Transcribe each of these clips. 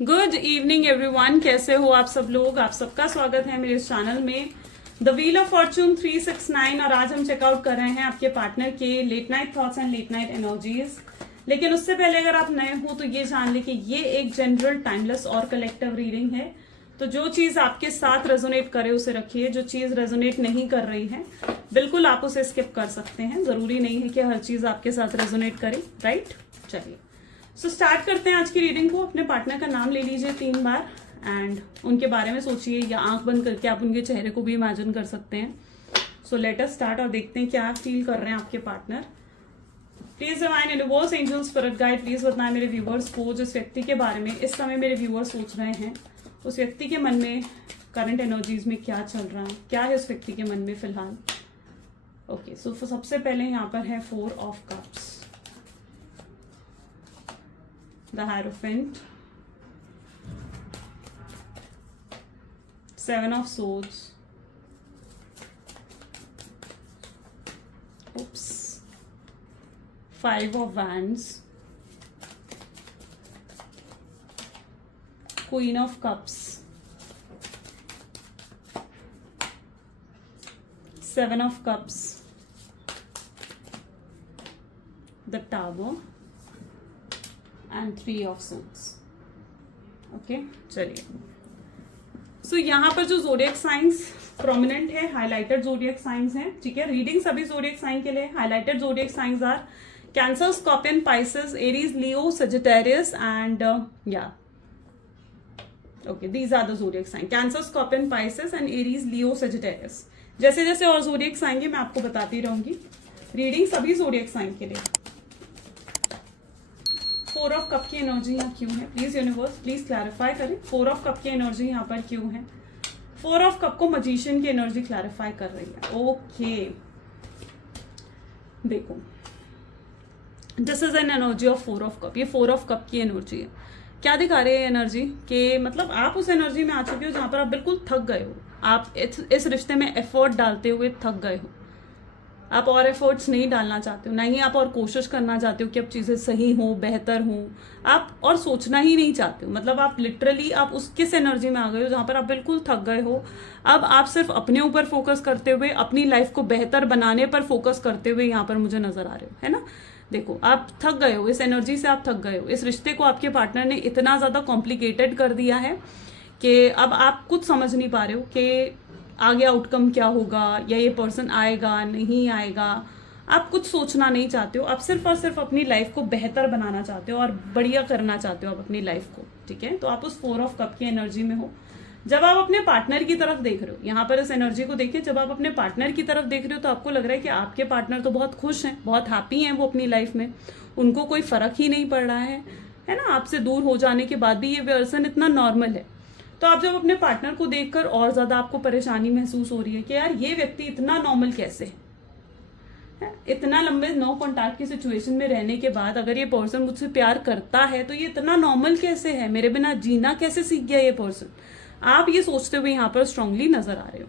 Good evening everyone, कैसे हो आप सब लोग। आप सबका स्वागत है मेरे चैनल में द व्हील ऑफ फॉर्चून 369। और आज हम चेकआउट कर रहे हैं आपके पार्टनर के late night thoughts and late night energies. लेकिन उससे पहले अगर आप नए हो तो ये जान ले कि ये एक जनरल टाइमलेस और कलेक्टिव रीडिंग है। तो जो चीज आपके साथ रेजोनेट करे उसे रखिए, जो चीज रेजोनेट नहीं कर रही है बिल्कुल आप उसे स्किप कर सकते हैं। जरूरी नहीं है कि हर चीज आपके साथ रेजोनेट करे, राइट। चलिए स्टार्ट करते हैं आज की रीडिंग को। अपने पार्टनर का नाम ले लीजिए 3 बार एंड उनके बारे में सोचिए, या आंख बंद करके आप उनके चेहरे को भी इमेजिन कर सकते हैं। सो लेट अस स्टार्ट और देखते हैं क्या फील कर रहे हैं आपके partner. Please divine universe angels spirit guide please बताएं मेरे व्यूअर्स को जिस व्यक्ति के बारे में इस समय मेरे व्यूअर्स सोच रहे हैं, उस व्यक्ति के मन में करंट एनर्जीज में क्या चल रहा है, क्या है उस व्यक्ति के मन में फिलहाल। ओके सो सबसे पहले यहाँ पर है 4 of cups, the Hierophant, 7 of Swords, oops, 5 of Wands, Queen of Cups, 7 of Cups, the Tower and 3 of swords. Okay चलिए सो यहाँ पर जो जोडियक साइंस प्रोमिनेंट है, हाईलाइटेड जोडियक साइंस हैं, ठीक है। रीडिंग सभी जोडियक साइन के लिए। Highlighted zodiac signs are Cancer, Scorpion, Pisces, Aries, Leo, Sagittarius and या okay these are the zodiac sign. Cancer, Scorpion, Pisces and Aries, Leo, Sagittarius. जैसे जैसे और जोडियक साइन मैं आपको बताती रहूंगी। रीडिंग सभी जोडियक साइन के लिए। 4 ऑफ कप की एनर्जी यहाँ क्यों है, प्लीज यूनिवर्स प्लीज क्लैरिफाई करें। 4 ऑफ कप की एनर्जी यहाँ पर क्यों है। 4 ऑफ कप को मजिशियन की एनर्जी क्लैरिफाई कर रही है। ओके देखो this is an energy of 4 of cup. ये 4 ऑफ कप की एनर्जी है। क्या दिखा रही है एनर्जी के मतलब आप उस एनर्जी में आ चुके हो जहां पर आप बिल्कुल थक गए हो। आप इस रिश्ते में एफर्ट डालते हुए थक गए हो। आप और एफर्ट्स नहीं डालना चाहते हो, ना ही आप और कोशिश करना चाहते हो कि अब चीज़ें सही हो, बेहतर हो। आप और सोचना ही नहीं चाहते हो। मतलब आप लिटरली आप उस किस एनर्जी में आ गए हो जहाँ पर आप बिल्कुल थक गए हो। अब आप सिर्फ अपने ऊपर फोकस करते हुए, अपनी लाइफ को बेहतर बनाने पर फोकस करते हुए यहाँ पर मुझे नजर आ रहे हो, है ना। देखो आप थक गए हो, इस एनर्जी से आप थक गए हो। इस रिश्ते को आपके पार्टनर ने इतना ज़्यादा कॉम्प्लिकेटेड कर दिया है कि अब आप कुछ समझ नहीं पा रहे हो कि आगे आउटकम क्या होगा, या ये पर्सन आएगा नहीं आएगा। आप कुछ सोचना नहीं चाहते हो। आप सिर्फ और सिर्फ अपनी लाइफ को बेहतर बनाना चाहते हो और बढ़िया करना चाहते हो आप अपनी लाइफ को, ठीक है। तो आप उस 4 ऑफ कप की एनर्जी में हो। जब आप अपने पार्टनर की तरफ देख रहे हो, यहाँ पर इस एनर्जी को देखिए, जब आप अपने पार्टनर की तरफ देख रहे हो तो आपको लग रहा है कि आपके पार्टनर तो बहुत खुश हैं, बहुत हैप्पी हैं वो अपनी लाइफ में। उनको कोई फर्क ही नहीं पड़ रहा है ना। आपसे दूर हो जाने के बाद भी ये पर्सन इतना नॉर्मल है। तो आप जब अपने पार्टनर को देखकर और ज्यादा आपको परेशानी महसूस हो रही है कि यार ये व्यक्ति इतना नॉर्मल कैसे है। इतना लंबे नो कॉन्टैक्ट की सिचुएशन में रहने के बाद अगर ये पर्सन मुझसे प्यार करता है तो ये इतना नॉर्मल कैसे है, मेरे बिना जीना कैसे सीख गया ये पर्सन। आप ये सोचते हुए यहाँ पर स्ट्रांगली नजर आ रहे हो।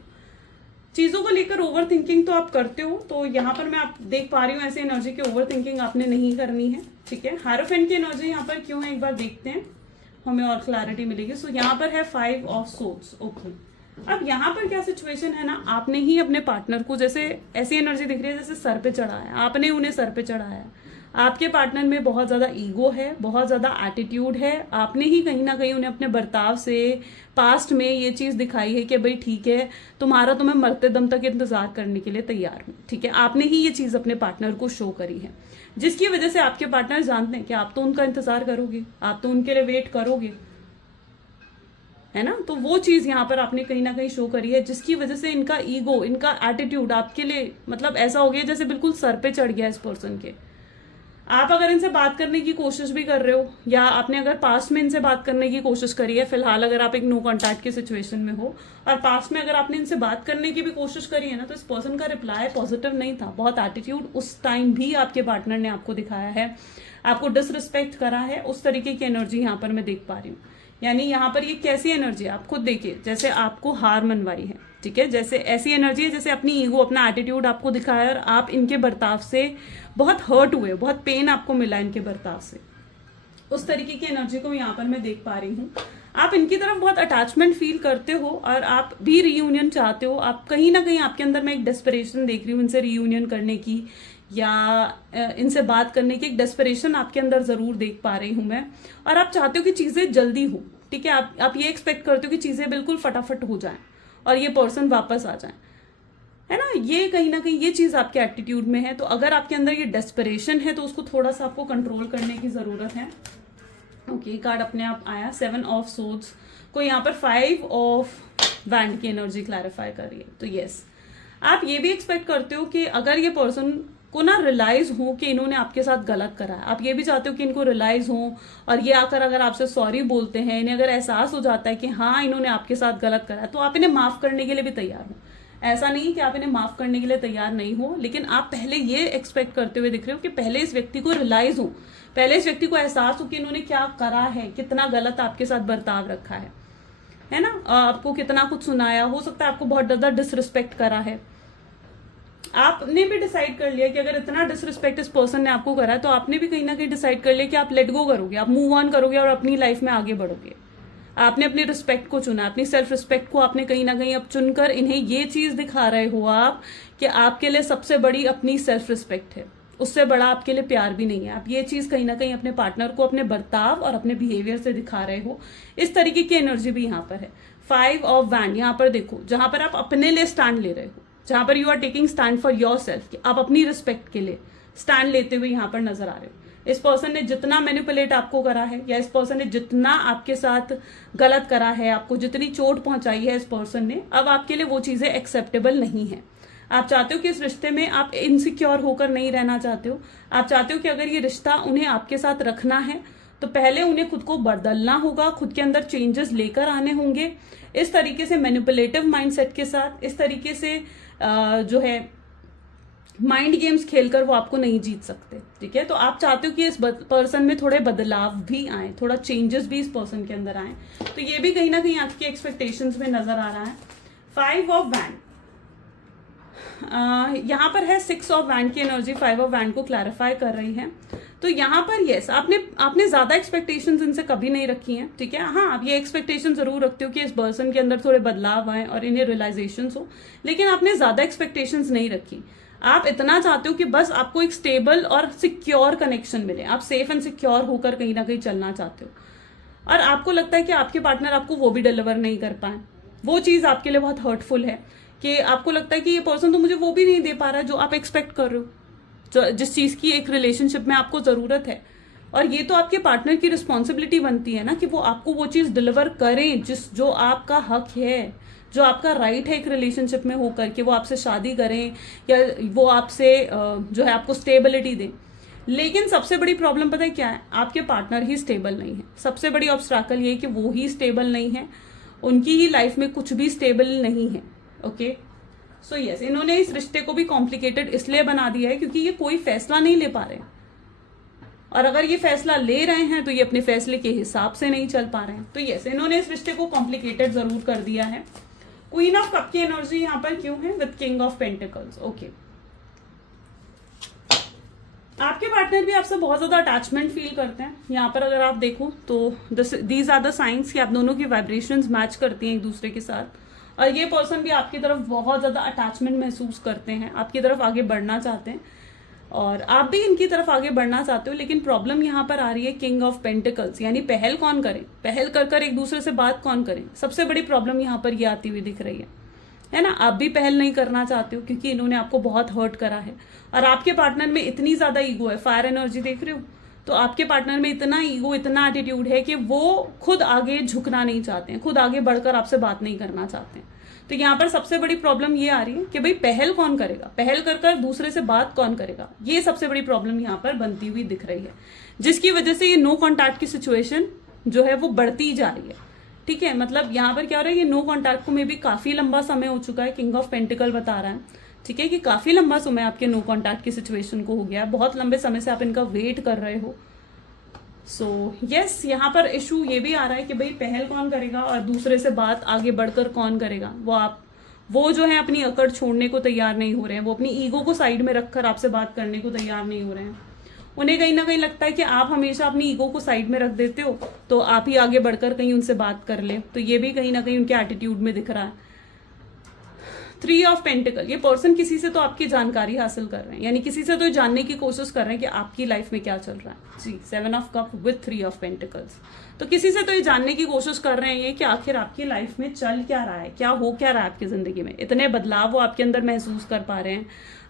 चीजों को लेकर ओवर थिंकिंग तो आप करते हो, तो यहाँ पर मैं आप देख पा रही हूँ ऐसी एनर्जी की ओवर थिंकिंग आपने नहीं करनी है, ठीक है। हायरोफेंट की एनर्जी यहाँ पर क्यों है एक बार देखते हैं, हमें और क्लैरिटी मिलेगी। सो यहाँ पर है 5 ऑफ सोर्ड्स। ओके अब यहाँ पर क्या सिचुएशन है ना, आपने ही अपने पार्टनर को, जैसे ऐसी एनर्जी दिख रही है जैसे सर पे चढ़ाया है, आपने उन्हें सर पे चढ़ाया है। आपके पार्टनर में बहुत ज्यादा ईगो है, बहुत ज्यादा एटीट्यूड है। आपने ही कहीं ना कहीं उन्हें अपने बर्ताव से पास्ट में ये चीज दिखाई है कि भाई ठीक है तुम्हारा तो मैं मरते दम तक इंतजार करने के लिए तैयार हूँ, ठीक है। आपने ही ये चीज अपने पार्टनर को शो करी है, जिसकी वजह से आपके पार्टनर जानते हैं कि आप तो उनका इंतजार करोगे, आप तो उनके लिए वेट करोगे, है ना। तो वो चीज यहाँ पर आपने कहीं ना कहीं शो करी है, जिसकी वजह से इनका ईगो, इनका एटीट्यूड आपके लिए मतलब ऐसा हो गया जैसे बिल्कुल सर पे चढ़ गया इस पर्सन के। आप अगर इनसे बात करने की कोशिश भी कर रहे हो, या आपने अगर पास्ट में इनसे बात करने की कोशिश करी है, फिलहाल अगर आप एक नो कॉन्टैक्ट की सिचुएशन में हो और पास्ट में अगर आपने इनसे बात करने की भी कोशिश करी है ना, तो इस पर्सन का रिप्लाई पॉजिटिव नहीं था। बहुत एटीट्यूड उस टाइम भी आपके पार्टनर ने आपको दिखाया है, आपको डिसरिस्पेक्ट करा है। उस तरीके की एनर्जी यहाँ पर मैं देख पा रही हूँ। यानी यहाँ पर ये कैसी एनर्जी है आप खुद देखिए, जैसे आपको हार मनवाई है, ठीक है। जैसे ऐसी एनर्जी है जैसे अपनी ईगो, अपना एटीट्यूड आपको दिखाया और आप इनके बर्ताव से बहुत हर्ट हुए, बहुत पेन आपको मिला इनके बर्ताव से। उस तरीके की एनर्जी को यहाँ पर मैं देख पा रही हूँ। आप इनकी तरफ बहुत अटैचमेंट फील करते हो और आप भी रीयूनियन चाहते हो। आप कहीं ना कहीं आपके अंदर मैं एक डेस्परेशन देख रही हूँ इनसे रीयूनियन करने की या इनसे बात करने की, एक डेस्परेशन आपके अंदर जरूर देख पा रही हूँ मैं। और आप चाहते हो कि चीजें जल्दी हो, ठीक है, आप ये एक्सपेक्ट करते हो कि चीजें बिल्कुल फटाफट हो जाएं और ये पर्सन वापस आ जाए, है ना। ये कहीं ना कहीं ये चीज आपके एटीट्यूड में है। तो अगर आपके अंदर ये डेस्परेशन है तो उसको थोड़ा सा आपको कंट्रोल करने की जरूरत है। ओके, कार्ड अपने आप आया 7 ऑफ सोर्ड्स को यहाँ पर 5 ऑफ वैंड की एनर्जी क्लैरिफाई कर रही है। तो यस, आप ये भी एक्सपेक्ट करते हो कि अगर ये पर्सन को ना रियलाइज हो कि इन्होंने आपके साथ गलत करा है, आप ये भी चाहते हो कि इनको रियलाइज हो और ये आकर अगर आपसे सॉरी बोलते हैं, इन्हें अगर एहसास हो जाता है कि हाँ इन्होंने आपके साथ गलत करा है, तो आप इन्हें माफ करने के लिए भी तैयार हो। ऐसा नहीं कि आप इन्हें माफ करने के लिए तैयार नहीं हो, लेकिन आप पहले ये एक्सपेक्ट करते हुए दिख रहे हो कि पहले इस व्यक्ति को रियलाइज हो, पहले इस व्यक्ति को एहसास हो कि इन्होंने क्या करा है, कितना गलत आपके साथ बर्ताव रखा है ना, आपको कितना कुछ सुनाया, हो सकता है आपको बहुत ज्यादा डिसरिस्पेक्ट करा है। आपने भी डिसाइड कर लिया कि अगर इतना डिसरिस्पेक्ट इस पर्सन ने आपको करा है तो आपने भी कहीं ना कहीं डिसाइड कर लिया कि आप लेट गो करोगे, आप मूव ऑन करोगे और अपनी लाइफ में आगे बढ़ोगे। आपने अपनी रिस्पेक्ट को चुना, अपनी सेल्फ रिस्पेक्ट को आपने कहीं ना कहीं अब चुनकर इन्हें ये चीज दिखा रहे हो आप कि आपके लिए सबसे बड़ी अपनी सेल्फ रिस्पेक्ट है, उससे बड़ा आपके लिए प्यार भी नहीं है। आप ये चीज कहीं ना कहीं अपने पार्टनर को अपने बर्ताव और अपने बिहेवियर से दिखा रहे हो। इस तरीके की एनर्जी भी यहाँ पर है। 5 ऑफ वैंड यहाँ पर देखो, जहां पर आप अपने लिए स्टैंड ले रहे हो, जहां पर you are taking stand for yourself, कि आप अपनी रिस्पेक्ट के लिए स्टैंड लेते हुए यहाँ पर नजर आ रहे हो। इस पर्सन ने जितना मैनिपुलेट आपको करा है या इस पर्सन ने जितना आपके साथ गलत करा है, आपको जितनी चोट पहुंचाई है इस पर्सन ने, अब आपके लिए वो चीजें एक्सेप्टेबल नहीं है। आप चाहते हो कि इस रिश्ते में आप इनसिक्योर होकर नहीं रहना चाहते हो। आप चाहते हो कि अगर ये रिश्ता उन्हें आपके साथ रखना है तो पहले उन्हें खुद को बदलना होगा, खुद के अंदर चेंजेस लेकर आने होंगे। इस तरीके से मैनिपुलेटिव माइंडसेट के साथ, इस तरीके से जो है माइंड गेम्स खेलकर वो आपको नहीं जीत सकते, ठीक है। तो आप चाहते हो कि इस पर्सन में थोड़े बदलाव भी आए, थोड़ा चेंजेस भी इस पर्सन के अंदर आए। तो ये भी कहीं ना कहीं आपकी एक्सपेक्टेशंस में नजर आ रहा है। 5 ऑफ वैंड यहाँ पर है 6 ऑफ वैंड की एनर्जी 5 ऑफ वैंड को क्लैरिफाई कर रही है। तो यहाँ पर यस, आपने ज्यादा एक्सपेक्टेशंस इनसे कभी नहीं रखी हैं, ठीक है। हाँ, आप ये एक्सपेक्टेशन जरूर रखते हो कि इस पर्सन के अंदर थोड़े बदलाव आए और इन्हें रियलाइजेशन हो, लेकिन आपने ज्यादा एक्सपेक्टेशंस नहीं रखी। आप इतना चाहते हो कि बस आपको एक स्टेबल और सिक्योर कनेक्शन मिले, आप सेफ एंड सिक्योर होकर कहीं ना कहीं चलना चाहते हो। और आपको लगता है कि आपके पार्टनर आपको वो भी डिलीवर नहीं कर पाए, वो चीज आपके लिए बहुत हर्टफुल है कि आपको लगता है कि ये पर्सन तो मुझे वो भी नहीं दे पा रहा है जो आप एक्सपेक्ट कर रहे हो, जिस चीज की एक रिलेशनशिप में आपको जरूरत है। और ये तो आपके पार्टनर की रिस्पॉन्सिबिलिटी बनती है ना कि वो आपको वो चीज डिलीवर करें जो आपका हक है, जो आपका राइट है एक रिलेशनशिप में होकर के वो आपसे शादी करें या वो आपसे जो है आपको स्टेबिलिटी दें। लेकिन सबसे बड़ी प्रॉब्लम पता है क्या है, आपके पार्टनर ही स्टेबल नहीं है। सबसे बड़ी ऑब्स्ट्रैकल ये है कि वो ही स्टेबल नहीं है, उनकी ही लाइफ में कुछ भी स्टेबल नहीं है। ओके, सो यस, इन्होंने इस रिश्ते को भी कॉम्प्लिकेटेड इसलिए बना दिया है क्योंकि ये कोई फैसला नहीं ले पा रहे हैं, और अगर ये फैसला ले रहे हैं तो ये अपने फैसले के हिसाब से नहीं चल पा रहे हैं। तो यस, इन्होंने इस रिश्ते को कॉम्प्लिकेटेड जरूर कर दिया है। क्वीन ऑफ कप की एनर्जी यहाँ पर क्यों है with king of pentacles. Okay, आपके पार्टनर भी आपसे बहुत ज्यादा अटैचमेंट फील करते हैं। यहाँ पर अगर आप देखो तो दीज आर द साइंस कि आप दोनों की वाइब्रेशंस मैच करती हैं एक दूसरे के साथ, और ये पर्सन भी आपकी तरफ बहुत ज्यादा अटैचमेंट महसूस करते हैं, आपकी तरफ आगे बढ़ना चाहते हैं और आप भी इनकी तरफ आगे बढ़ना चाहते हो। लेकिन प्रॉब्लम यहाँ पर आ रही है किंग ऑफ पेंटिकल्स, यानी पहल कौन करे, पहल कर कर एक दूसरे से बात कौन करे। सबसे बड़ी प्रॉब्लम यहाँ पर ये आती हुई दिख रही है ना। आप भी पहल नहीं करना चाहते हो क्योंकि इन्होंने आपको बहुत हर्ट करा है, और आपके पार्टनर में इतनी ज्यादा ईगो है, फायर एनर्जी देख रहे हो, तो आपके पार्टनर में इतना ईगो, इतना एटीट्यूड है कि वो खुद आगे झुकना नहीं चाहते हैं, खुद आगे बढ़कर आपसे बात नहीं करना चाहते हैं। तो यहाँ पर सबसे बड़ी प्रॉब्लम ये आ रही है कि भाई पहल कौन करेगा, पहल कर कर दूसरे से बात कौन करेगा, ये सबसे बड़ी प्रॉब्लम यहाँ पर बनती हुई दिख रही है, जिसकी वजह से ये नो कॉन्टैक्ट की सिचुएशन जो है वो बढ़ती जा रही है। ठीक है, मतलब यहाँ पर क्या हो रहा है, ये नो कॉन्टैक्ट को में भी काफी लंबा समय हो चुका है, किंग ऑफ पेंटिकल बता रहा है, ठीक है, कि काफी लंबा समय आपके नो कॉन्टैक्ट की सिचुएशन को हो गया, बहुत लंबे समय से आप इनका वेट कर रहे हो। सो यस, यहाँ पर इशू ये भी आ रहा है कि भाई पहल कौन करेगा और दूसरे से बात आगे बढ़कर कौन करेगा। वो जो है अपनी अकड़ छोड़ने को तैयार नहीं हो रहे हैं, वो अपनी ईगो को साइड में रखकर आपसे बात करने को तैयार नहीं हो रहे हैं। उन्हें कहीं ना कहीं लगता है कि आप हमेशा अपनी ईगो को साइड में रख देते हो, तो आप ही आगे बढ़कर कहीं उनसे बात कर ले, तो ये भी कहीं ना कहीं उनके एटीट्यूड में दिख रहा है। 3 ऑफ पेंटिकल, ये पर्सन किसी से तो आपकी जानकारी हासिल कर रहे हैं, यानी किसी से तो जानने की कोशिश कर रहे हैं कि आपकी लाइफ में क्या चल रहा है। जी 7 of cup with 3 of pentacles, तो किसी से तो ये जानने की कोशिश कर रहे हैं ये कि आखिर आपकी लाइफ में चल क्या रहा है, क्या हो क्या रहा है आपकी जिंदगी में। इतने बदलाव वो आपके अंदर महसूस कर पा रहे हैं।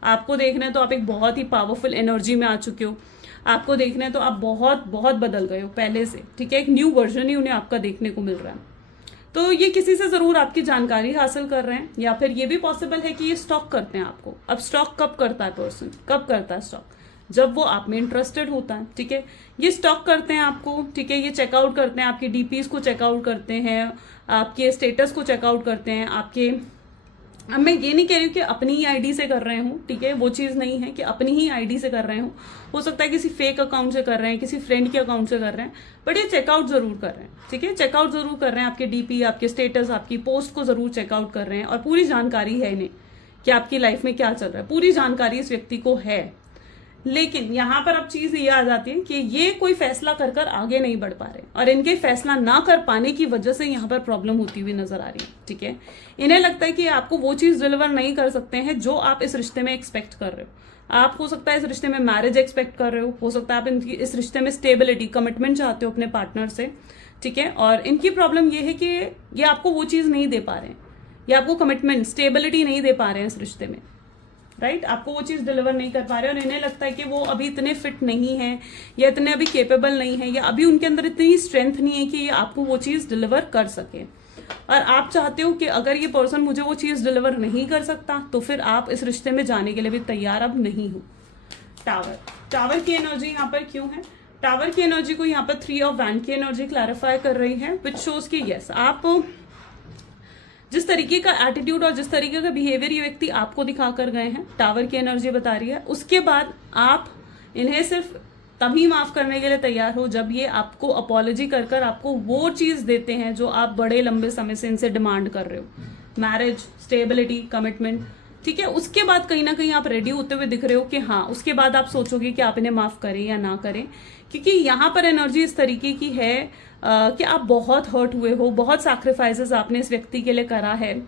आपको देखना है तो आप एक बहुत ही पावरफुल एनर्जी में आ चुके हो। आपको देखना है तो आप बहुत बहुत बदल गए हो पहले से, ठीक है। एक न्यू वर्जन ही उन्हें आपका देखने को मिल रहा है। तो ये किसी से जरूर आपकी जानकारी हासिल कर रहे हैं, या फिर ये भी पॉसिबल है कि ये स्टॉक करते हैं आपको। अब स्टॉक कब करता है पर्सन, कब करता है स्टॉक? जब वो आप में इंटरेस्टेड होता है, ठीक है। ये स्टॉक करते हैं आपको, ठीक है। ये चेकआउट करते हैं, आपके डीपीज को चेकआउट करते हैं, आपके स्टेटस को चेकआउट करते हैं, आपके, अब मैं ये नहीं कह रही हूँ कि अपनी ही आईडी से कर रहे हूँ, ठीक है। वो चीज नहीं है कि अपनी ही आईडी से कर रहे हूँ, हो सकता है किसी फेक अकाउंट से कर रहे हैं, किसी फ्रेंड के अकाउंट से कर रहे हैं, बट ये चेकआउट जरूर कर रहे हैं, ठीक है। चेकआउट जरूर कर रहे हैं, आपके डीपी, आपके स्टेटस, आपकी पोस्ट को जरूर चेकआउट कर रहे हैं, और पूरी जानकारी है इन्हें कि आपकी लाइफ में क्या चल रहा है। पूरी जानकारी इस व्यक्ति को है, लेकिन यहां पर अब चीज ये आ जाती है कि ये कोई फैसला कर कर आगे नहीं बढ़ पा रहे, और इनके फैसला ना कर पाने की वजह से यहाँ पर प्रॉब्लम होती हुई नजर आ रही है, ठीक है। इन्हें लगता है कि आपको वो चीज डिलीवर नहीं कर सकते हैं जो आप इस रिश्ते में एक्सपेक्ट कर रहे हो। आप हो सकता है इस रिश्ते में मैरिज एक्सपेक्ट कर रहे हो सकता है आप इस रिश्ते में स्टेबिलिटी, कमिटमेंट चाहते हो अपने पार्टनर से, ठीक है। और इनकी प्रॉब्लम ये है कि ये आपको वो चीज नहीं दे पा रहे हैं, ये आपको कमिटमेंट, स्टेबिलिटी नहीं दे पा रहे हैं इस रिश्ते में, राइट। आपको वो चीज डिलीवर नहीं कर पा रहे, और इन्हें लगता है कि वो अभी इतने फिट नहीं है, या इतने अभी केपेबल नहीं है, या अभी उनके अंदर इतनी स्ट्रेंथ नहीं है कि ये आपको वो चीज डिलीवर कर सके। और आप चाहते हो कि अगर ये पर्सन मुझे वो चीज डिलीवर नहीं कर सकता, तो फिर आप इस रिश्ते में जाने के लिए भी तैयार अब नहीं हो। टावर, टावर की एनर्जी यहाँ पर क्यों है? टावर की एनर्जी को यहाँ पर 3 ऑफ वैंड की एनर्जी क्लैरिफाई कर रही है, विच शोज की यस, आप जिस तरीके का एटीट्यूड और जिस तरीके का बिहेवियर ये व्यक्ति आपको दिखाकर गए हैं, टावर की एनर्जी बता रही है, उसके बाद आप इन्हें सिर्फ तभी माफ करने के लिए तैयार हो जब ये आपको अपॉलॉजी कर कर आपको वो चीज देते हैं जो आप बड़े लंबे समय से इनसे डिमांड कर रहे हो, मैरिज, स्टेबिलिटी, कमिटमेंट, ठीक है। उसके बाद कहीं ना कहीं आप रेडी होते हुए दिख रहे हो कि हाँ, उसके बाद आप सोचोगे कि आप इन्हें माफ करें या ना करें, क्योंकि यहाँ पर एनर्जी इस तरीके की है कि आप बहुत हर्ट हुए हो, बहुत सैक्रिफाइसेस आपने इस व्यक्ति के लिए करा है,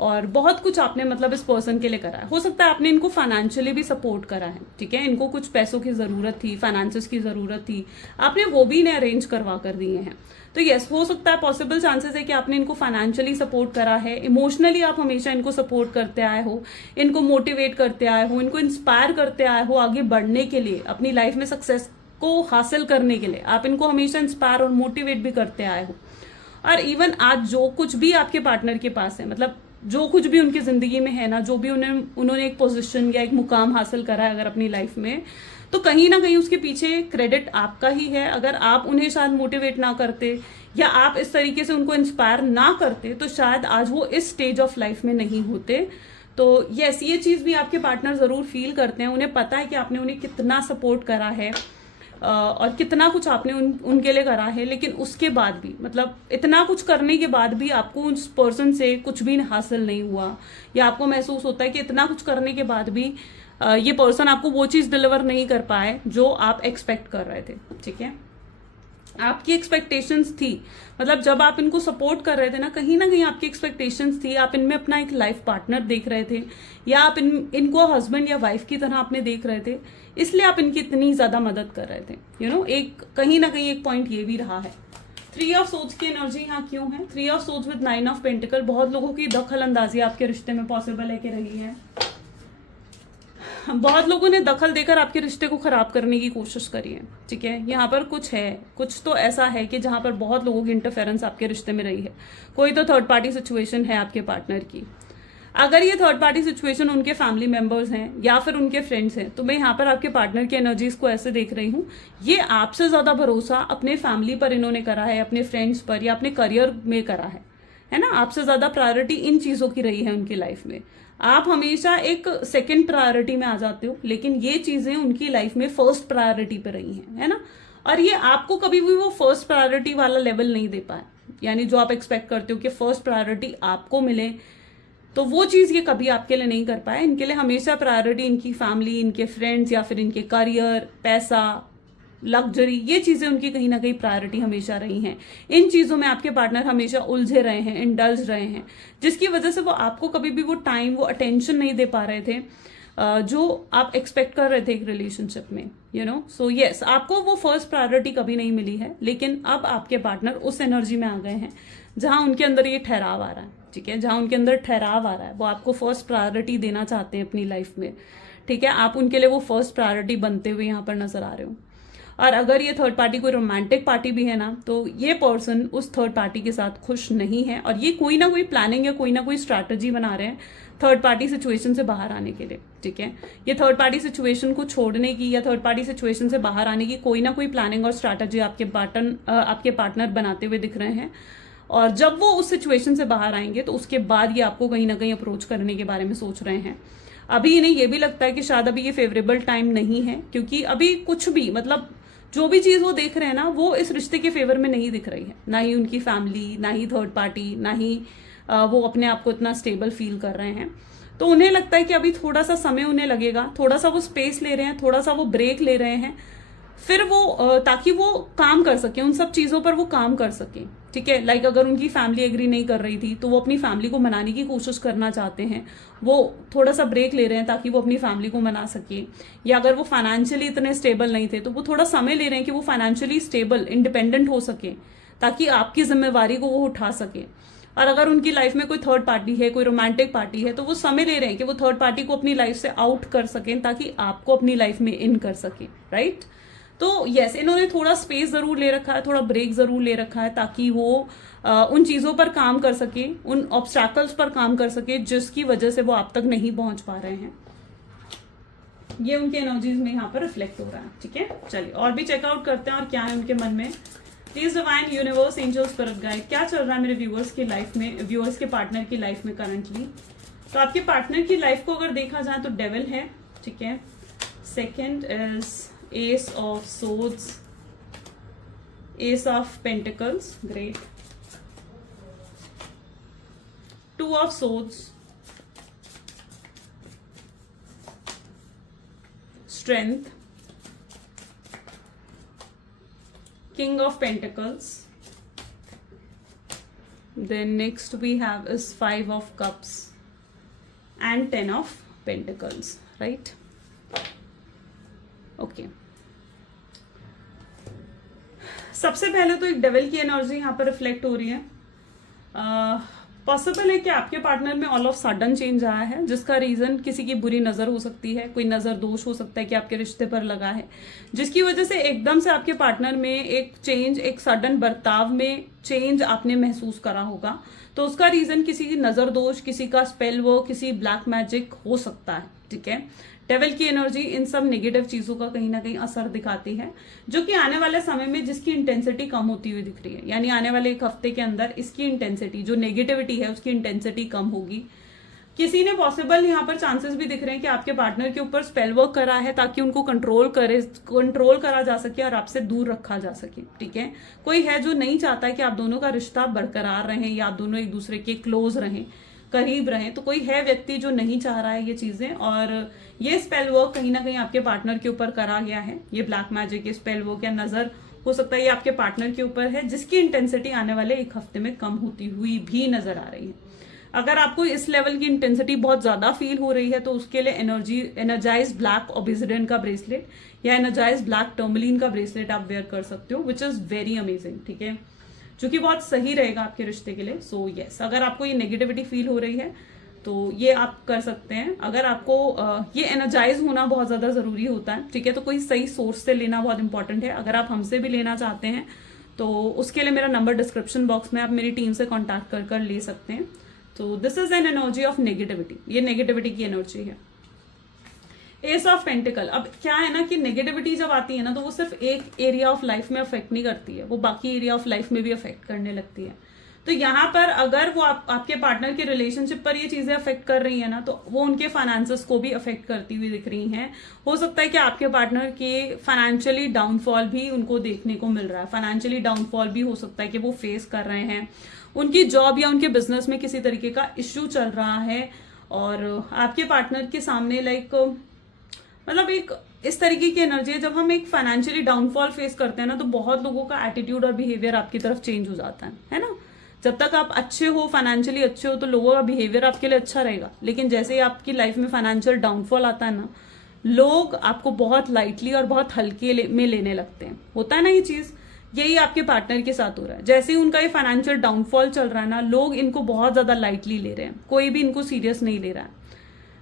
और बहुत कुछ आपने मतलब इस पर्सन के लिए करा है। हो सकता है आपने इनको फाइनेंशियली भी सपोर्ट करा है, ठीक है। इनको कुछ पैसों की जरूरत थी, फाइनेंसेस की जरूरत थी, आपने वो भी इन्हें अरेंज करवा कर दिए हैं। तो यस, हो सकता है, पॉसिबल चांसेस है कि आपने इनको फाइनेंशियली सपोर्ट करा है, इमोशनली आप हमेशा इनको सपोर्ट करते आए हो, इनको मोटिवेट करते आए हो, इनको इंस्पायर करते आए हो आगे बढ़ने के लिए, अपनी लाइफ में सक्सेस को हासिल करने के लिए आप इनको हमेशा इंस्पायर और मोटिवेट भी करते आए हो। और इवन आज जो कुछ भी आपके पार्टनर के पास है, मतलब जो कुछ भी उनकी जिंदगी में है ना, जो भी उन्होंने एक पोजीशन या एक मुकाम हासिल करा है अगर अपनी लाइफ में, तो कहीं ना कहीं उसके पीछे क्रेडिट आपका ही है। अगर आप उन्हें शायद मोटिवेट ना करते या आप इस तरीके से उनको इंस्पायर ना करते, तो शायद आज वो इस स्टेज ऑफ लाइफ में नहीं होते। तो यस, ये चीज भी आपके पार्टनर जरूर फील करते हैं। उन्हें पता है कि आपने उन्हें कितना सपोर्ट करा है और कितना कुछ आपने उनके लिए करा है, लेकिन उसके बाद भी, मतलब इतना कुछ करने के बाद भी आपको उस पर्सन से कुछ भी हासिल नहीं हुआ, या आपको महसूस होता है कि इतना कुछ करने के बाद भी ये पर्सन आपको वो चीज डिलीवर नहीं कर पाए जो आप एक्सपेक्ट कर रहे थे, ठीक है। आपकी एक्सपेक्टेशंस थी, मतलब जब आप इनको सपोर्ट कर रहे थे ना कहीं आपकी एक्सपेक्टेशंस थी, आप इनमें अपना एक लाइफ पार्टनर देख रहे थे, या आप इनको हस्बैंड या वाइफ की तरह आपने देख रहे थे, इसलिए आप इनकी इतनी ज्यादा मदद कर रहे थे। यू नो, एक कहीं ना कहीं एक पॉइंट ये भी रहा है। 3 ऑफ सोच की एनर्जी यहाँ क्यों है? 3 ऑफ सोच विद 9 ऑफ पेंटिकल, बहुत लोगों की दखल अंदाजी आपके रिश्ते में पॉसिबल है कि रही है। बहुत लोगों ने दखल देकर आपके रिश्ते को खराब करने की कोशिश करी है, ठीक है। यहाँ पर कुछ है, कुछ तो ऐसा है कि जहां पर बहुत लोगों की इंटरफेरेंस आपके रिश्ते में रही है। कोई तो थर्ड पार्टी सिचुएशन है आपके पार्टनर की। अगर ये थर्ड पार्टी सिचुएशन उनके फैमिली मेंबर्स हैं या फिर उनके फ्रेंड्स हैं, तो मैं यहाँ पर आपके पार्टनर की एनर्जीज को ऐसे देख रही हूँ, ये आपसे ज्यादा भरोसा अपने फैमिली पर इन्होंने करा है, अपने फ्रेंड्स पर या अपने करियर में करा है ना। आपसे ज्यादा प्रायोरिटी इन चीजों की रही है उनकी लाइफ में। आप हमेशा एक सेकंड प्रायोरिटी में आ जाते हो, लेकिन ये चीजें उनकी लाइफ में फर्स्ट प्रायोरिटी पे रही हैं, है ना। और ये आपको कभी भी वो फर्स्ट प्रायोरिटी वाला लेवल नहीं दे पाए, यानी जो आप एक्सपेक्ट करते हो कि फर्स्ट प्रायोरिटी आपको मिले, तो वो चीज़ ये कभी आपके लिए नहीं कर पाए। इनके लिए हमेशा प्रायोरिटी इनकी फैमिली, इनके फ्रेंड्स या फिर इनके करियर, पैसा, लग्जरी, ये चीजें उनकी कहीं ना कहीं प्रायोरिटी हमेशा रही हैं। इन चीजों में आपके पार्टनर हमेशा उलझे रहे हैं, इंडल्ज रहे हैं, जिसकी वजह से वो आपको कभी भी वो टाइम, वो अटेंशन नहीं दे पा रहे थे जो आप एक्सपेक्ट कर रहे थे एक रिलेशनशिप में, यू नो। सो यस, आपको वो फर्स्ट प्रायोरिटी कभी नहीं मिली है, लेकिन अब आपके पार्टनर उस एनर्जी में आ गए हैं जहां उनके अंदर ये ठहराव आ रहा है, ठीक है, जहां उनके अंदर ठहराव आ रहा है, वो आपको फर्स्ट प्रायोरिटी देना चाहते हैं अपनी लाइफ में, ठीक है। आप उनके लिए वो फर्स्ट प्रायोरिटी बनते हुए यहाँ पर नजर आ रहे हो। और अगर ये थर्ड पार्टी कोई रोमांटिक पार्टी भी है ना, तो ये पर्सन उस थर्ड पार्टी के साथ खुश नहीं है, और ये कोई ना कोई प्लानिंग या कोई ना कोई स्ट्रैटेजी बना रहे हैं थर्ड पार्टी सिचुएशन से बाहर आने के लिए, ठीक है। ये थर्ड पार्टी सिचुएशन को छोड़ने की या थर्ड पार्टी सिचुएशन से बाहर आने की कोई ना कोई प्लानिंग और स्ट्रैटेजी आपके पार्टनर बनाते हुए दिख रहे हैं। और जब वो उस सिचुएशन से बाहर आएंगे तो उसके बाद ये आपको कहीं ना कहीं अप्रोच करने के बारे में सोच रहे हैं। अभी इन्हें ये भी लगता है कि शायद अभी ये फेवरेबल टाइम नहीं है, क्योंकि अभी कुछ भी, मतलब जो भी चीज वो देख रहे हैं ना, वो इस रिश्ते के फेवर में नहीं दिख रही है। ना ही उनकी फैमिली, ना ही थर्ड पार्टी, ना ही वो अपने आप को इतना स्टेबल फील कर रहे हैं। तो उन्हें लगता है कि अभी थोड़ा सा समय उन्हें लगेगा, थोड़ा सा वो स्पेस ले रहे हैं, थोड़ा सा वो ब्रेक ले रहे हैं, फिर वो ताकि वो काम कर सके, उन सब चीजों पर वो काम कर सके, ठीक है। लाइक अगर उनकी फैमिली एग्री नहीं कर रही थी तो वो अपनी फैमिली को मनाने की कोशिश करना चाहते हैं, वो थोड़ा सा ब्रेक ले रहे हैं ताकि वो अपनी फैमिली को मना सके। या अगर वो फाइनेंशियली इतने स्टेबल नहीं थे तो वो थोड़ा समय ले रहे हैं कि वो फाइनेंशियली स्टेबल, इंडिपेंडेंट हो सके, ताकि आपकी जिम्मेवारी को वो उठा सके। और अगर उनकी लाइफ में कोई थर्ड पार्टी है, कोई रोमांटिक पार्टी है, तो वो समय ले रहे हैं कि वो थर्ड पार्टी को अपनी लाइफ से आउट कर सकें ताकि आपको अपनी लाइफ में इन कर सके, राइट। तो यस, इन्होंने थोड़ा स्पेस जरूर ले रखा है, थोड़ा ब्रेक जरूर ले रखा है, ताकि वो उन चीजों पर काम कर सके, उन ऑब्स्टैकल्स पर काम कर सके जिसकी वजह से वो आप तक नहीं पहुंच पा रहे हैं। ये उनके एनर्जीज में यहाँ पर रिफ्लेक्ट हो रहा है, ठीक है। चलिए और भी चेकआउट करते हैं और क्या है उनके मन में। Please divine, universe, angel, spirit guide, क्या चल रहा है मेरे व्यूअर्स की लाइफ में, व्यूअर्स के पार्टनर की लाइफ में करंटली। तो आपके पार्टनर की लाइफ को अगर देखा जाए तो डेविल है, ठीक है। Second is Ace of Swords, Ace of Pentacles, great. Two of Swords, Strength, King of Pentacles. Then next we have is Five of Cups and Ten of Pentacles, right? Okay. सबसे पहले तो एक devil की energy यहाँ पर reflect हो रही है। पॉसिबल है कि आपके पार्टनर में ऑल ऑफ सडन चेंज आया है, जिसका रीजन किसी की बुरी नजर हो सकती है, कोई नजर दोष हो सकता है कि आपके रिश्ते पर लगा है, जिसकी वजह से एकदम से आपके पार्टनर में एक चेंज, एक सडन बर्ताव में चेंज आपने महसूस करा होगा। तो उसका रीजन किसी की नजर दोष, किसी का स्पेल वर्क, किसी ब्लैक मैजिक हो सकता है, ठीक है। डेविल की एनर्जी इन सब नेगेटिव चीजों का कहीं ना कहीं असर दिखाती है, जो कि आने वाले समय में जिसकी इंटेंसिटी कम होती हुई दिख रही है। यानी आने वाले एक हफ्ते के अंदर इसकी इंटेंसिटी, जो नेगेटिविटी है उसकी इंटेंसिटी कम होगी। किसी ने पॉसिबल यहाँ पर चांसेस भी दिख रहे हैं कि आपके पार्टनर के ऊपर स्पेल वर्क करा है ताकि उनको कंट्रोल करा जा सके और आपसे दूर रखा जा सके, ठीक है। कोई है जो नहीं चाहता है कि आप दोनों का रिश्ता बरकरार रहे या आप दोनों एक दूसरे के क्लोज रहें, करीब रहें। तो कोई है व्यक्ति जो नहीं चाह रहा है ये चीजें, और ये स्पेल वर्क कहीं ना कहीं आपके पार्टनर के ऊपर करा गया है। ये ब्लैक मैजिक, ये स्पेल वर्क या नजर हो सकता है ये आपके पार्टनर के ऊपर है, जिसकी इंटेंसिटी आने वाले एक हफ्ते में कम होती हुई भी नजर आ रही है। अगर आपको इस लेवल की इंटेंसिटी बहुत ज्यादा फील हो रही है तो उसके लिए एनर्जाइज ब्लैक ओबिसिडियन का ब्रेसलेट या एनर्जाइज ब्लैक टर्मलिन का ब्रेसलेट आप वेयर कर सकते हो, विच इज वेरी अमेजिंग, ठीक है, जो कि बहुत सही रहेगा आपके रिश्ते के लिए। सो यस, अगर आपको ये नेगेटिविटी फील हो रही है तो ये आप कर सकते हैं। अगर आपको ये एनर्जाइज होना बहुत ज्यादा जरूरी होता है, ठीक है, तो कोई सही सोर्स से लेना बहुत इंपॉर्टेंट है। अगर आप हमसे भी लेना चाहते हैं तो उसके लिए मेरा नंबर डिस्क्रिप्शन बॉक्स में, आप मेरी टीम से कॉन्टैक्ट कर ले सकते हैं। तो this is an energy of negativity, ये नेगेटिविटी की एनर्जी है। एस ऑफ पेंटिकल, अब क्या है ना कि नेगेटिविटी जब आती है ना तो वो सिर्फ एक एरिया ऑफ लाइफ में अफेक्ट नहीं करती है, वो बाकी एरिया ऑफ लाइफ में भी अफेक्ट करने लगती है। तो यहाँ पर अगर वो आपके पार्टनर के रिलेशनशिप पर ये चीजें अफेक्ट कर रही है ना, तो वो उनके फाइनेंसेस को भी अफेक्ट करती हुई दिख रही हैं। हो सकता है कि आपके पार्टनर के फाइनेंशियली डाउनफॉल भी उनको देखने को मिल रहा है, फाइनेंशियली डाउनफॉल भी हो सकता है कि वो फेस कर रहे हैं, उनकी जॉब या उनके बिजनेस में किसी तरीके का इश्यू चल रहा है, और आपके पार्टनर के सामने लाइक मतलब एक इस तरीके की एनर्जी है। जब हम एक फाइनेंशियली डाउनफॉल फेस करते हैं ना, तो बहुत लोगों का एटीट्यूड और बिहेवियर आपकी तरफ चेंज हो जाता है ना। जब तक आप अच्छे हो, फाइनेंशियली अच्छे हो, तो लोगों का बिहेवियर आपके लिए अच्छा रहेगा, लेकिन जैसे ही आपकी लाइफ में फाइनेंशियल डाउनफॉल आता है ना, लोग आपको बहुत लाइटली और बहुत हल्के में लेने लगते हैं। होता है ना ये चीज, यही आपके पार्टनर के साथ हो रहा है। जैसे ही उनका ये फाइनेंशियल डाउनफॉल चल रहा है ना, लोग इनको बहुत ज्यादा लाइटली ले रहे हैं, कोई भी इनको सीरियस नहीं ले रहा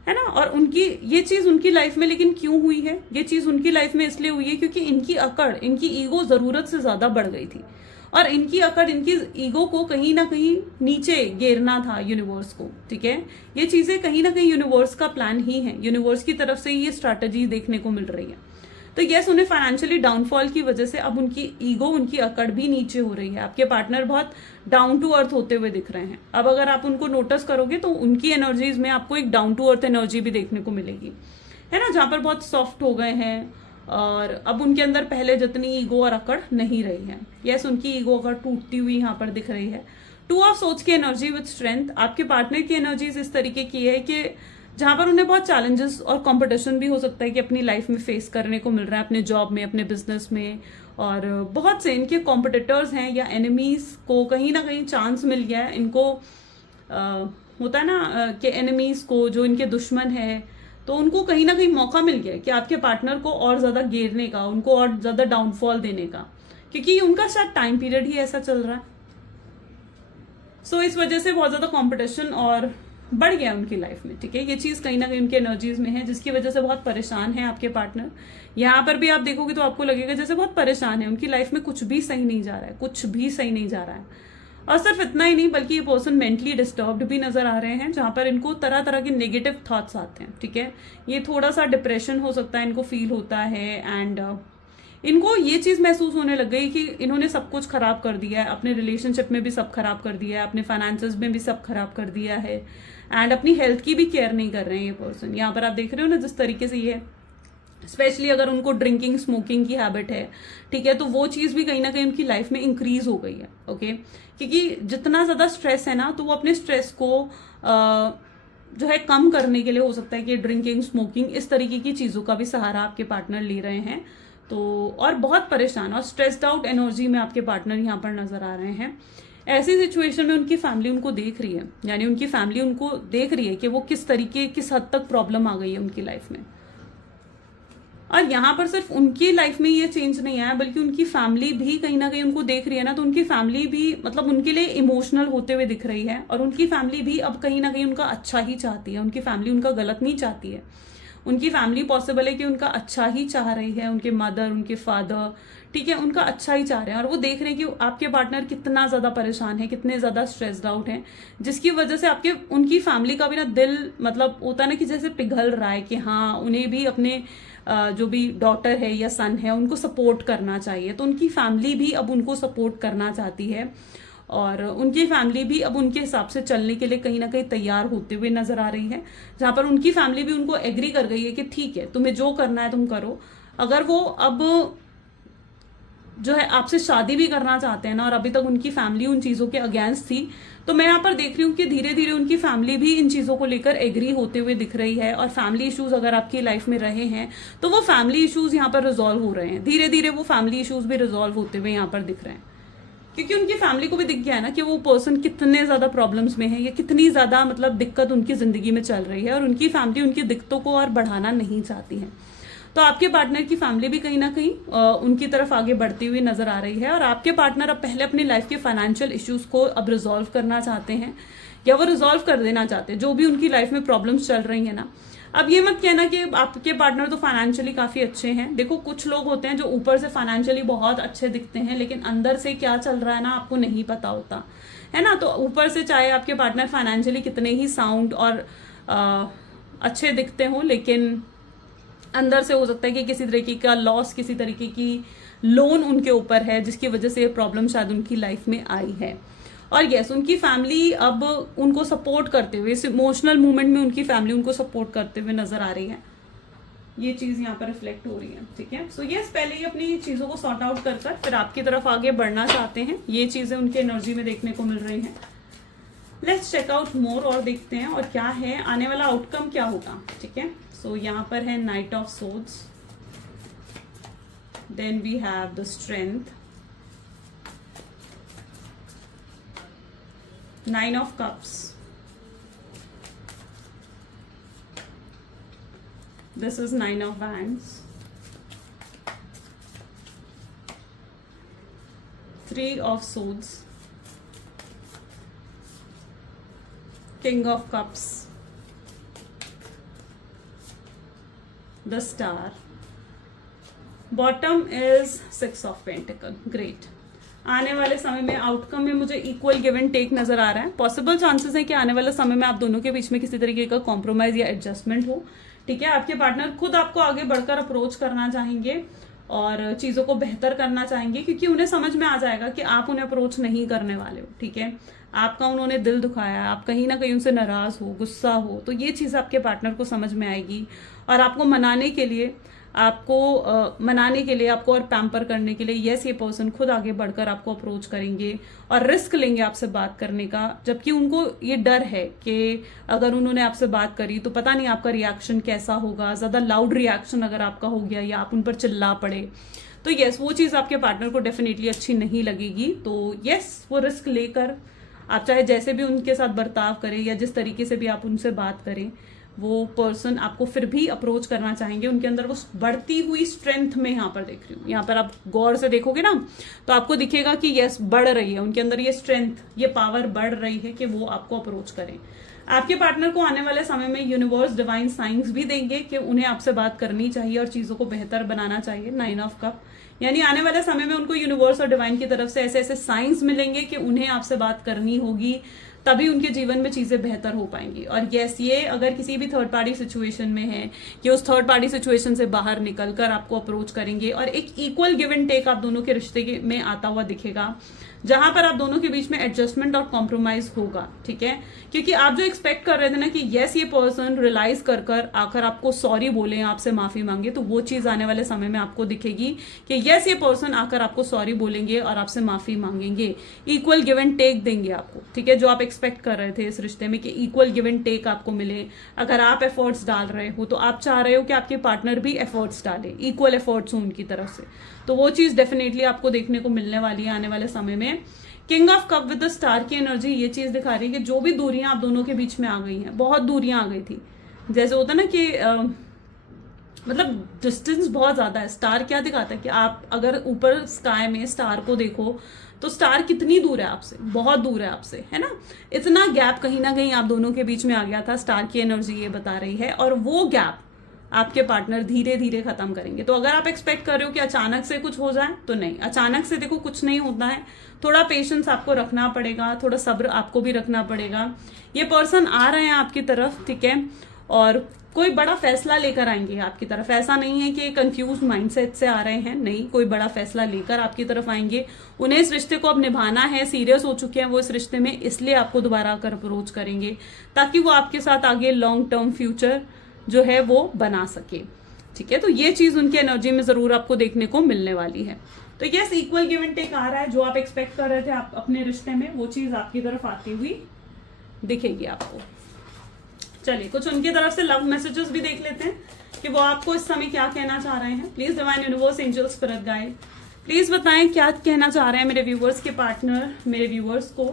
है ना। और उनकी ये चीज उनकी लाइफ में लेकिन क्यों हुई है? ये चीज उनकी लाइफ में इसलिए हुई है क्योंकि इनकी अकड़, इनकी ईगो जरूरत से ज्यादा बढ़ गई थी, और इनकी अकड़, इनकी ईगो को कहीं ना कहीं नीचे गिरना था यूनिवर्स को। ठीक है, ये चीजें कहीं ना कहीं यूनिवर्स का प्लान ही है, यूनिवर्स की तरफ से ये स्ट्रैटेजी देखने को मिल रही है। तो यस, उन्हें फाइनेंशियली डाउनफॉल की वजह से अब उनकी ईगो, उनकी अकड़ भी नीचे हो रही है। आपके पार्टनर बहुत डाउन टू अर्थ होते हुए दिख रहे हैं। अब अगर आप उनको नोटिस करोगे तो उनकी एनर्जीज में आपको एक डाउन टू अर्थ एनर्जी भी देखने को मिलेगी, है ना, जहां पर बहुत सॉफ्ट हो गए हैं, और अब उनके अंदर पहले जितनी ईगो और अकड़ नहीं रही है। यस, उनकी ईगो अकड़ टूटती हुई यहाँ पर दिख रही है। 2 ऑफ सोच की एनर्जी विद स्ट्रेंथ। आपके पार्टनर की एनर्जीज इस तरीके की है कि जहां पर उन्हें बहुत चैलेंजेस और कंपटीशन भी हो सकता है कि अपनी लाइफ में फेस करने को मिल रहा है, अपने जॉब में, अपने बिजनेस में, और बहुत से इनके कॉम्पिटिटर्स हैं या एनिमीज को कहीं ना कहीं चांस मिल गया है। इनको होता है ना कि एनिमीज को, जो इनके दुश्मन है, तो उनको कहीं ना कहीं मौका मिल गया है कि आपके पार्टनर को और ज्यादा घेरने का, उनको और ज्यादा डाउनफॉल देने का, क्योंकि उनका शायद टाइम पीरियड ही ऐसा चल रहा है। सो इस वजह से बहुत ज्यादा कॉम्पिटिशन और बढ़ गया उनकी लाइफ में। ठीक है, ये चीज कहीं ना कहीं उनकी एनर्जीज में है, जिसकी वजह से बहुत परेशान है आपके पार्टनर। यहाँ पर भी आप देखोगे तो आपको लगेगा जैसे बहुत परेशान है, उनकी लाइफ में कुछ भी सही नहीं जा रहा है, कुछ भी सही नहीं जा रहा है। और सिर्फ इतना ही नहीं, बल्कि ये पर्सन मेंटली डिस्टर्ब्ड भी नजर आ रहे हैं, जहां पर इनको तरह तरह के नेगेटिव थॉट्स आते हैं। ठीक है, ये थोड़ा सा डिप्रेशन हो सकता है, इनको फील होता है, एंड इनको ये चीज महसूस होने लग गई कि इन्होंने सब कुछ खराब कर दिया है, अपने रिलेशनशिप में भी सब खराब कर दिया है, अपने फाइनेंसेस में भी सब खराब कर दिया है, एंड अपनी हेल्थ की भी केयर नहीं कर रहे हैं ये पर्सन। यहाँ पर आप देख रहे हो ना जिस तरीके से ये, स्पेशली अगर उनको ड्रिंकिंग, स्मोकिंग की हैबिट है, ठीक है, तो वो चीज भी कहीं ना कहीं उनकी लाइफ में इंक्रीज हो गई है। ओके, क्योंकि जितना ज्यादा स्ट्रेस है ना, तो वो अपने स्ट्रेस को जो है कम करने के लिए हो सकता है कि ड्रिंकिंग, स्मोकिंग, इस तरीके की चीजों का भी सहारा आपके पार्टनर ले रहे हैं। तो और बहुत परेशान और स्ट्रेस्ड आउट एनर्जी में आपके पार्टनर यहाँ पर नजर आ रहे हैं। ऐसी सिचुएशन में उनकी फैमिली उनको देख रही है, यानी उनकी फैमिली उनको देख रही है कि वो किस तरीके, किस हद तक प्रॉब्लम आ गई है उनकी लाइफ में। और यहाँ पर सिर्फ उनकी लाइफ में ये चेंज नहीं आया, बल्कि उनकी फैमिली भी कहीं ना कहीं उनको देख रही है ना, तो उनकी फैमिली भी मतलब उनके लिए इमोशनल होते हुए दिख रही है, और उनकी फैमिली भी अब कहीं ना कहीं उनका अच्छा ही चाहती है। उनकी फैमिली उनका गलत नहीं चाहती है, उनकी फैमिली पॉसिबल है कि उनका अच्छा ही चाह रही है, उनके मदर, उनके फादर, ठीक है, उनका अच्छा ही चाह रहे हैं। और वो देख रहे हैं कि आपके पार्टनर कितना ज्यादा परेशान है, कितने ज्यादा स्ट्रेस्ड आउट है, जिसकी वजह से आपके उनकी फैमिली का भी ना दिल मतलब होता ना कि जैसे पिघल रहा है कि हाँ, उन्हें भी अपने जो भी डॉटर है या सन है उनको सपोर्ट करना चाहिए। तो उनकी फैमिली भी अब उनको सपोर्ट करना चाहती है, और उनकी फैमिली भी अब उनके हिसाब से चलने के लिए कहीं ना कहीं तैयार होते हुए नजर आ रही है, जहां पर उनकी फैमिली भी उनको एग्री कर गई है कि ठीक है, तुम्हें जो करना है तुम करो। अगर वो अब जो है आपसे शादी भी करना चाहते हैं ना, और अभी तक उनकी फैमिली उन चीजों के अगेंस्ट थी, तो मैं यहाँ पर देख रही हूँ कि धीरे धीरे उनकी फैमिली भी इन चीजों को लेकर एग्री होते हुए दिख रही है। और फैमिली इश्यूज अगर आपकी लाइफ में रहे हैं, तो वो फैमिली इश्यूज यहाँ पर रिजॉल्व हो रहे हैं, धीरे धीरे वो फैमिली इश्यूज भी रिजॉल्व होते हुए यहाँ पर दिख रहे हैं, क्योंकि उनकी फैमिली को भी दिख गया है ना कि वो पर्सन कितने ज्यादा प्रॉब्लम्स में है, या कितनी ज्यादा मतलब दिक्कत उनकी जिंदगी में चल रही है, और उनकी फैमिली उनकी दिक्कतों को और बढ़ाना नहीं चाहती है। तो आपके पार्टनर की फैमिली भी कहीं ना कहीं उनकी तरफ आगे बढ़ती हुई नजर आ रही है, और आपके पार्टनर अब पहले अपनी लाइफ के फाइनेंशियल इश्यूज को अब रिजॉल्व करना चाहते हैं, या वो रिजॉल्व कर देना चाहते हैं जो भी उनकी लाइफ में प्रॉब्लम्स चल रही है ना। अब ये मत कहना कि आपके पार्टनर तो फाइनेंशियली काफी अच्छे हैं। देखो, कुछ लोग होते हैं जो ऊपर से फाइनेंशियली बहुत अच्छे दिखते हैं, लेकिन अंदर से क्या चल रहा है ना आपको नहीं पता होता है ना। तो ऊपर से चाहे आपके पार्टनर फाइनेंशियली कितने ही साउंड और अच्छे दिखते हो, लेकिन अंदर से हो सकता है कि किसी तरीके का लॉस, किसी तरीके की लोन उनके ऊपर है, जिसकी वजह से ये प्रॉब्लम शायद उनकी लाइफ में आई है। और यस, उनकी फैमिली अब उनको सपोर्ट करते हुए, इस इमोशनल मूवमेंट में उनकी फैमिली उनको सपोर्ट करते हुए नजर आ रही है। ये चीज यहाँ पर रिफ्लेक्ट हो रही है, ठीक है। सो यस, पहले ही अपनी चीजों को सॉर्ट आउट कर फिर आपकी तरफ आगे बढ़ना चाहते हैं। ये चीजें उनके एनर्जी में देखने को मिल रही हैं। लेट्स चेक आउट मोर और देखते हैं और क्या है आने वाला आउटकम क्या होगा, ठीक है। सो यहाँ पर है knight of swords, then we have the strength, nine of cups, this is nine of wands, three of swords, king of cups, the star, bottom is six of pentacle. Great. आने वाले समय में आउटकम में मुझे equal give and take नजर आ रहा है। Possible chances है कि आने वाले समय में आप दोनों के बीच में किसी तरीके का कॉम्प्रोमाइज या एडजस्टमेंट हो, ठीक है। आपके पार्टनर खुद आपको आगे बढ़कर अप्रोच करना चाहेंगे और चीजों को बेहतर करना चाहेंगे, क्योंकि उन्हें समझ में आ जाएगा कि आप उन्हें अप्रोच नहीं करने वाले हो, ठीक है। आपका उन्होंने दिल दुखाया, आप कहीं ना कहीं उनसे नाराज हो, गुस्सा हो, तो ये चीज आपके पार्टनर को समझ में आएगी और आपको मनाने के लिए आपको और पैम्पर करने के लिए यस, ये पर्सन खुद आगे बढ़कर आपको अप्रोच करेंगे और रिस्क लेंगे आपसे बात करने का, जबकि उनको ये डर है कि अगर उन्होंने आपसे बात करी तो पता नहीं आपका रिएक्शन कैसा होगा, ज्यादा लाउड रिएक्शन अगर आपका हो गया या आप उन पर चिल्ला पड़े तो यस, वो चीज आपके पार्टनर को डेफिनेटली अच्छी नहीं लगेगी। तो यस, वो रिस्क लेकर आप चाहे जैसे भी उनके साथ बर्ताव करें या जिस तरीके से भी आप उनसे बात करें, वो पर्सन आपको फिर भी अप्रोच करना चाहेंगे। उनके अंदर वो बढ़ती हुई स्ट्रेंथ में यहाँ पर देख रही हूँ, यहाँ पर आप गौर से देखोगे ना तो आपको दिखेगा कि यस, बढ़ रही है उनके अंदर ये स्ट्रेंथ, ये पावर बढ़ रही है कि वो आपको अप्रोच करें। आपके पार्टनर को आने वाले समय में यूनिवर्स डिवाइन साइंस भी देंगे कि उन्हें आपसे बात करनी चाहिए और चीजों को बेहतर बनाना चाहिए। नाइन ऑफ कप, यानी आने वाले समय में उनको यूनिवर्स और डिवाइन की तरफ से ऐसे ऐसे साइंस मिलेंगे कि उन्हें आपसे बात करनी होगी, तभी उनके जीवन में चीजें बेहतर हो पाएंगी। और यस, ये अगर किसी भी थर्ड पार्टी सिचुएशन में है कि उस थर्ड पार्टी सिचुएशन से बाहर निकलकर आपको अप्रोच करेंगे और एक इक्वल गिव एंड टेक आप दोनों के रिश्ते में आता हुआ दिखेगा, जहां पर आप दोनों के बीच में एडजस्टमेंट और कॉम्प्रोमाइज होगा, ठीक है। क्योंकि आप जो एक्सपेक्ट कर रहे थे ना कि यस, ये पर्सन रियलाइज कर आकर आपको सॉरी बोले, आपसे माफी मांगे, तो वो चीज आने वाले समय में आपको दिखेगी कि यस, ये पर्सन आकर आपको सॉरी बोलेंगे और आपसे माफी मांगेंगे, इक्वल गिव एंड टेक देंगे आपको, ठीक है। जो आप एक्सपेक्ट कर रहे थे इस रिश्ते में कि इक्वल गिव एंड टेक आपको मिले, अगर आप एफर्ट्स डाल रहे हो तो आप चाह रहे हो कि आपके पार्टनर भी एफर्ट्स डाले, इक्वल एफर्ट्स हो उनकी तरफ से, तो वो चीज डेफिनेटली आपको देखने को मिलने वाली है आने वाले समय में। King of cup with the star की एनर्जी ये चीज दिखा रही है कि जो भी दूरियां आप दोनों के बीच में आ गई हैं, बहुत दूरियां आ गई थी, जैसे होता ना कि मतलब डिस्टेंस बहुत ज्यादा है। स्टार क्या दिखाता है कि आप अगर ऊपर स्काई में स्टार को देखो तो स्टार कितनी दूर है आपसे, बहुत दूर है आपसे, है ना। इतना गैप कहीं ना कहीं आप दोनों के बीच में आ गया था, स्टार की एनर्जी ये बता रही है, और वो गैप आपके पार्टनर धीरे धीरे खत्म करेंगे। तो अगर आप एक्सपेक्ट कर रहे हो कि अचानक से कुछ हो जाए, तो नहीं, अचानक से देखो कुछ नहीं होता है, थोड़ा पेशेंस आपको रखना पड़ेगा, थोड़ा सब्र आपको भी रखना पड़ेगा। ये पर्सन आ रहे हैं आपकी तरफ, ठीक है, और कोई बड़ा फैसला लेकर आएंगे आपकी तरफ। ऐसा नहीं है कि कंफ्यूज माइंडसेट से आ रहे हैं, नहीं, कोई बड़ा फैसला लेकर आपकी तरफ आएंगे। उन्हें इस रिश्ते को अब निभाना है, सीरियस हो चुके हैं वो इस रिश्ते में, इसलिए आपको दोबारा आकर अप्रोच करेंगे ताकि वो आपके साथ आगे लॉन्ग टर्म फ्यूचर जो है वो बना सके, ठीक है। तो ये चीज उनकी एनर्जी में जरूर आपको देखने को मिलने वाली है। तो yes, equal give and take आ रहा है, जो आप एक्सपेक्ट कर रहे थे आप अपने रिश्ते में, वो चीज आपकी तरफ आती हुई दिखेगी आपको। चलिए, कुछ उनकी तरफ से लव मैसेजेस भी देख लेते हैं कि वो आपको इस समय क्या कहना चाह रहे हैं। Please divine universe, angel, spirit guide, please बताएं क्या कहना चाह रहे हैं मेरे व्यूवर्स के पार्टनर, मेरे व्यूवर्स को।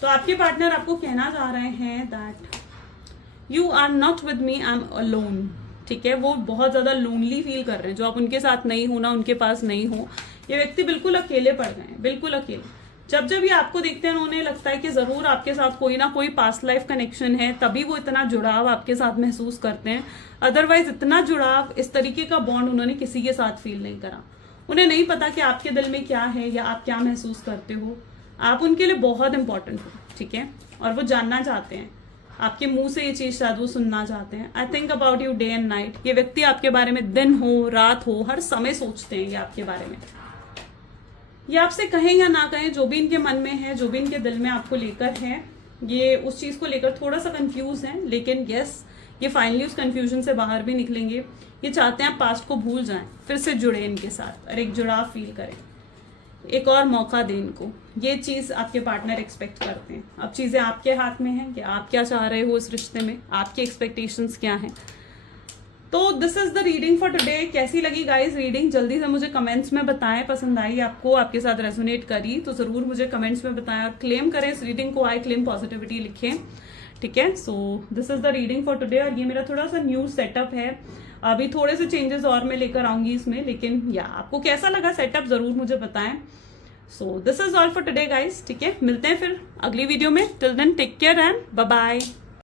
तो आपके पार्टनर आपको कहना चाह रहे हैं that you are not with me, I am alone, ठीक है। वो बहुत ज्यादा लोनली फील कर रहे हैं, जो आप उनके साथ नहीं हो ना, उनके पास नहीं हो, ये व्यक्ति बिल्कुल अकेले पड़ गए हैं, बिल्कुल अकेले। जब जब ये आपको देखते हैं उन्हें लगता है कि जरूर आपके साथ कोई ना कोई पास्ट लाइफ कनेक्शन है, तभी वो इतना जुड़ाव आपके साथ महसूस करते हैं। अदरवाइज इतना जुड़ाव, इस तरीके का बॉन्ड उन्होंने किसी के साथ फील नहीं करा। उन्हें नहीं पता कि आपके दिल में क्या है या आप क्या महसूस करते हो। आप उनके लिए बहुत इंपॉर्टेंट हो, ठीक है, और वो जानना चाहते हैं आपके मुंह से ये चीज शायद वो सुनना चाहते हैं। I think about you day and night. ये व्यक्ति आपके बारे में दिन हो रात हो हर समय सोचते हैं ये आपके बारे में। ये आपसे कहें या ना कहें, जो भी इनके मन में है, जो भी इनके दिल में आपको लेकर है, ये उस चीज़ को लेकर थोड़ा सा कंफ्यूज हैं, लेकिन यस, ये फाइनली उस कंफ्यूजन से बाहर भी निकलेंगे। ये चाहते हैं आप पास्ट को भूल जाएं, फिर से जुड़े इनके साथ और एक जुड़ाव फील करें, एक और मौका दें इनको। ये चीज़ आपके पार्टनर एक्सपेक्ट करते हैं। अब चीज़ें आपके हाथ में हैं कि आप क्या चाह रहे हो इस रिश्ते में, आपकी एक्सपेक्टेशंस क्या हैं। तो this is the reading for today. कैसी लगी गाइज रीडिंग, जल्दी से मुझे कमेंट्स में बताएं। पसंद आई आपको, आपके साथ रेजोनेट करी तो जरूर मुझे कमेंट्स में बताएं और क्लेम करें इस रीडिंग को। आई क्लेम पॉजिटिविटी लिखें, ठीक है। सो this is the reading for today. और ये मेरा थोड़ा सा न्यू सेटअप है, अभी थोड़े से चेंजेस और मैं लेकर आऊंगी इसमें, लेकिन या आपको कैसा लगा सेटअप जरूर मुझे बताएं। So this is all for today guys, ठीक है। मिलते हैं फिर अगली वीडियो में। Till then take care and bye bye.